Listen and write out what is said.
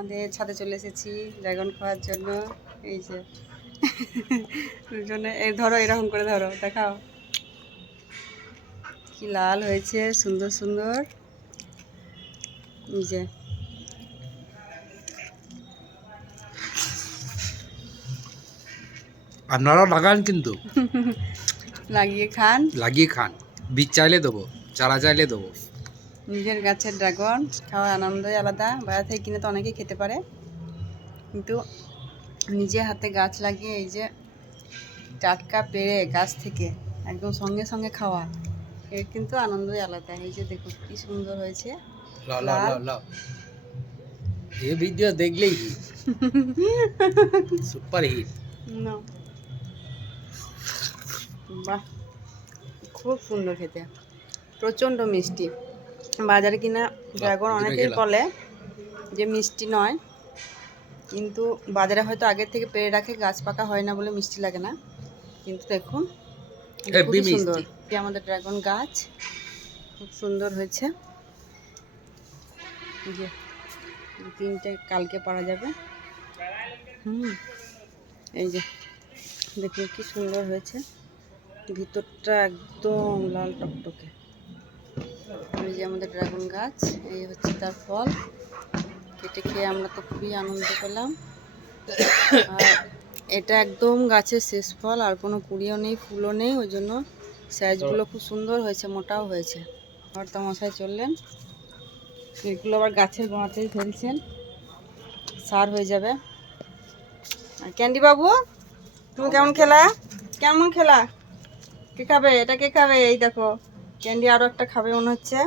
আমাদের ছাদে চলে এসেছি ড্রাগন খাওয়ার জন্য। এই যে দুজনে এই ধরো, এরকম করে ধরো, দেখাও কি লাল হয়েছে, সুন্দর সুন্দর। এই যে আপনারাও লাগান, কিন্তু লাগিয়ে খান, বীজ চাইলে দেবো, চারা চাইলে দেবো। নিজের গাছের ড্রাগন খাওয়ার আনন্দই আলাদা। বাইরে থেকে কিনে তো অনেকেই খেতে পারে, কিন্তু নিজে হাতে গাছ লাগিয়ে এই যে টাটকা পেড়ে গাছ থেকে একদম সঙ্গে সঙ্গে খাওয়া, এর কিন্তু আনন্দই আলাদা। এই যে দেখুন কি সুন্দর হয়েছে, লাল। এই ভিডিও দেখলেই সুপার হিট। না, বাহ, খুব সুন্দর খেতে, প্রচণ্ড মিষ্টি। বাজারে কিনা ড্রাগন অনেকেই বলে যে মিষ্টি নয়, কিন্তু বাজারে হয়তো আগের থেকে পেড়ে রাখে, গাছ পাকা হয় না বলে মিষ্টি লাগে না। কিন্তু দেখুন খুবই সুন্দর, আমাদের ড্রাগন গাছ খুব সুন্দর হয়েছে। যে 3টে কালকে পারা যাবে। এই যে দেখুন কি সুন্দর হয়েছে, ভিতরটা একদম লাল টকটকে। এই যে আমাদের ড্রাগন গাছ, এই হচ্ছে তার ফল। কেটে খেয়ে আমরা তো খুবই আনন্দ পেলাম। আর এটা একদম গাছের শেষ ফল, আর কোনো কুড়িও নেই, ফুলও নেই, ওই জন্য সাইজগুলো খুব সুন্দর হয়েছে, মোটাও হয়েছে। কর্তামশাই চললেন, এগুলো আবার গাছের গোড়াতেই ফেলছেন, সার হয়ে যাবে। আর ক্যান্ডি বাবু, তুমি কেমন খেলা, কেমন খেলা? কে খাবে এটা, কে খাবে? এই দেখো ক্যান্ডি আরও একটা খাবে মনে হচ্ছে।